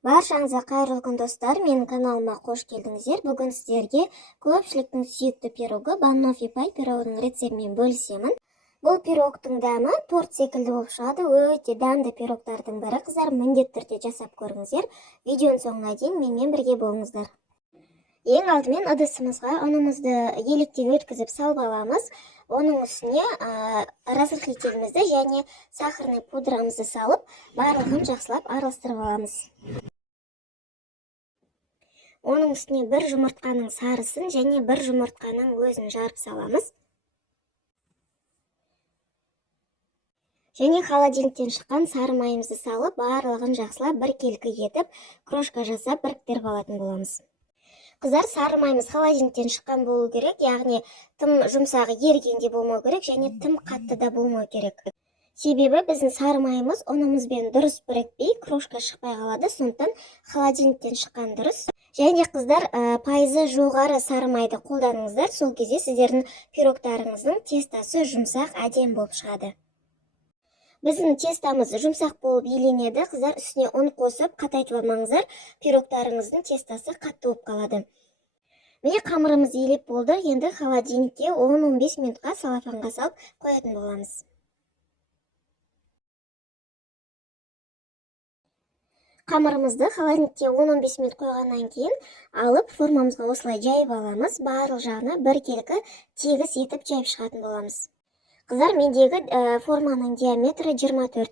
Баршаңызға қайырлы күн достар, менің каналыма қош келдіңіздер. Бүгін сіздерге көпшіліктің сүйікті пирогы баннофи пай пирогының рецептімен бөлісемін. Бұл пирогтың дәмі торт секілді болып шығады. Өте дәмді пирогтардың бірі, қыздар, міндетті түрде жасап көріңіздер. Видеоның соңына дейін менімен бірге болыңыздар. Ең алдымен ыдысымызға ұнымызды електен өткізіп салып аламыз. Оның үстіне разрыхлителімізді және сахарный пудрамызды салып, барлығын жақсылап араластырып аламыз. Оның үстіне бір жұмыртқаның сарысын және бір жұмыртқаның өзін жарып саламыз. Және холодильниктен шыққан сары майымызды салып, барлығын жақсылап бір келкі етіп, крошка жасап біріктіріп алатын боламыз. Қыздар, сары майымыз холодильниктен шыққан болу керек, яғни тым жұмсағы еріген де болмау керек, және тым қатты да болмау керек. Себебі біздің сары майымыз ұнымызбен дұрыс бірікпей, крошка шықпай қалады, сондықтан холодильниктен шыққан дұрыс. Және қыздар, пайызы жоғары сары майды қолданыңыздар, сол кезде сіздердің пирогтарыңыздың тестасы жұмсақ, әдем болып шығады. Біздің тестамыз жұмсақ болып иленеді, қыздар, үстіне ұн қосып қатайтып алмаңыздар, пирогтарыңыздың тестасы қатты болып қалады. Міне қамырымыз елеп болды, енді холодильникке 10-15 минутқа салафанға салып қоятын боламыз. Қамырымызды холодильникке 10-15 минут қойғаннан кейін алып формамызға осылай жайып аламыз. Барлық жағына бір келкі тегіс етіп жайып шығатын боламыз. Қыздар, мендегі форманың диаметрі 24.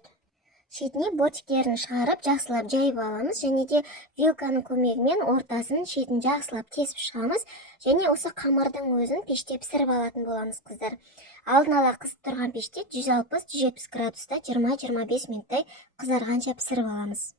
Шетіне бортиктерін шығарып, жақсылап жайып аламыз, және де вилканың көмегімен ортасын, шетін жақсылап тесіп шығамыз, және осы қамырдың өзін пеште пісіріп алатын боламыз, қыздар. Алдын ала қысып тұрған пеште 160-170 градуста 20-25 минуттай қызарғанша пісіріп аламыз.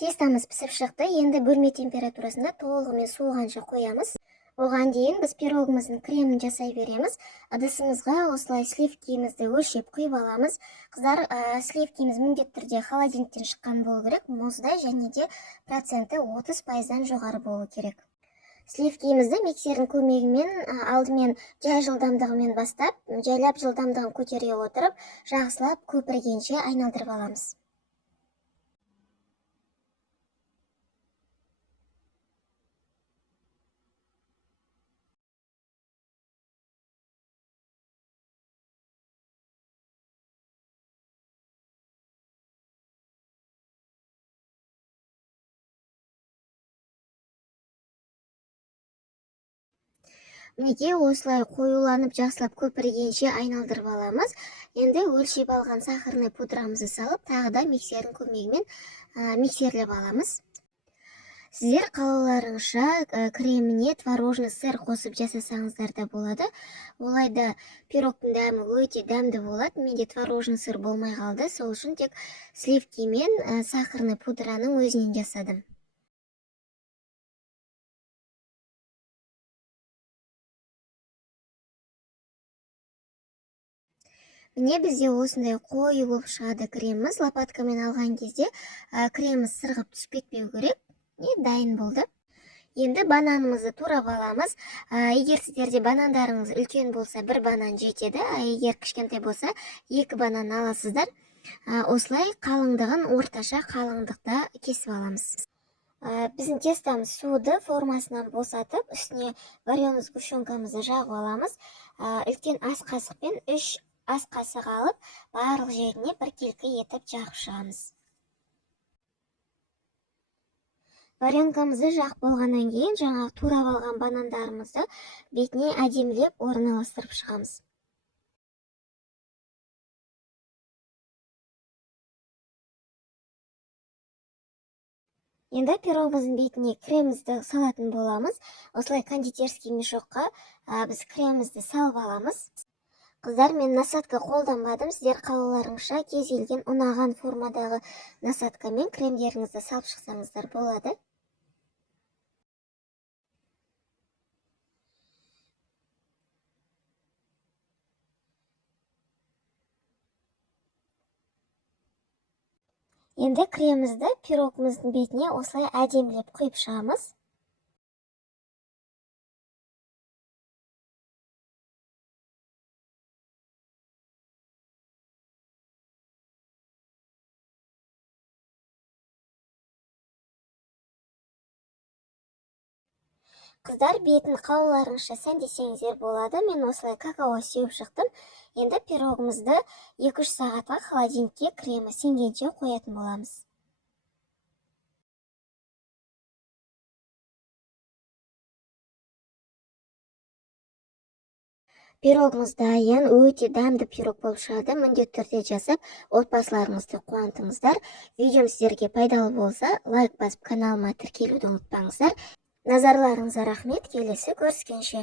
Тестамыз пісіп шықты, енді бөлме температурасында толығымен суығанша қоямыз. Оған дейін біз пирогымыздың кремін жасай береміз. Ыдысымызға осылай сливкимізді өлшеп құйып аламыз. Қыздар, сливкиміз міндетті түрде холодильниктен шыққан болу керек, мұздай, және де проценті 30%-дан жоғары болу керек. Сливкимізді миксердің көмегімен алдымен жай жылдамдығымен бастап, жайлап жылдамдығын көтере отырып, жақсылап көпіргенше айналдырып аламыз. Мінекей осылай қоюланып жақсылап көпіргенше айналдырып аламыз. Енді өлшеп алған сахарный пудрамызды салып, тағы да миксердің көмегімен миксерлеп аламыз. Сіздер қалауларыңызша креміне творожный сыр қосып жасасаңыздар да болады. Олайда пирогтың дәмі өте дәмді болады. Менде творожный сыр болмай қалды, сол үшін тек сливки мен сахарный пудраның өзінен жасадым. Міне бізде осындай қою болып шығады креміміз. Лопаткамен алған кезде креміміз сырғып түсіп кетпеу керек. Дайын болды. Енді бананымызды турап аламыз. Егер сіздерде банандарыңыз үлкен болса, бір банан жетеді, егер кішкентай болса, 2 банан аласыздар. Осылай қалыңдығын орташа қалыңдықта кесіп аламыз. Біздің тестамыз суды формасынан босатып, үстіне вареный сгущенкамызды жағып аламыз. Үлкен ас қасықпен 3 ас қасық алып, барлық жеріне бір келкі етіп жағып шығамыз. Варенкамызды жақ болғаннан кейін жаңағы турап алған банандарымызды бетіне әдемілеп орналастырып шығамыз. Енді пирогымыздың бетіне кремімізді салатын боламыз. Осылай кондитерский мешокқа біз кремімізді салып аламыз. Қыздар, мен насадка қолданбадым. Сіздер қалауларыңызша кез келген ұнаған формадағы насадкамен кремдеріңізді салып шықсаңыздар болады. Енді кремімізді пирогымыздың бетіне осылай әдемілеп құйып шығамыз. Қыздар, бетін қалауларыңызша сәндесеңіздер болады. Мен осылай какао сеуіп шықтым. Енді пирогымызды 2-3 сағатқа холодильникке кремі сіңгенше қоятын боламыз. Пирогымыз дайын, өте дәмді пирог болып шығады. Міндетті түрде жасап, отбасыларыңызды қуантыңыздар. Видеом сіздерге пайдалы болса, лайк басып каналыма тіркелуді ұмытпаңыздар. Назарларыңызға рахмет, келесі көріскенше.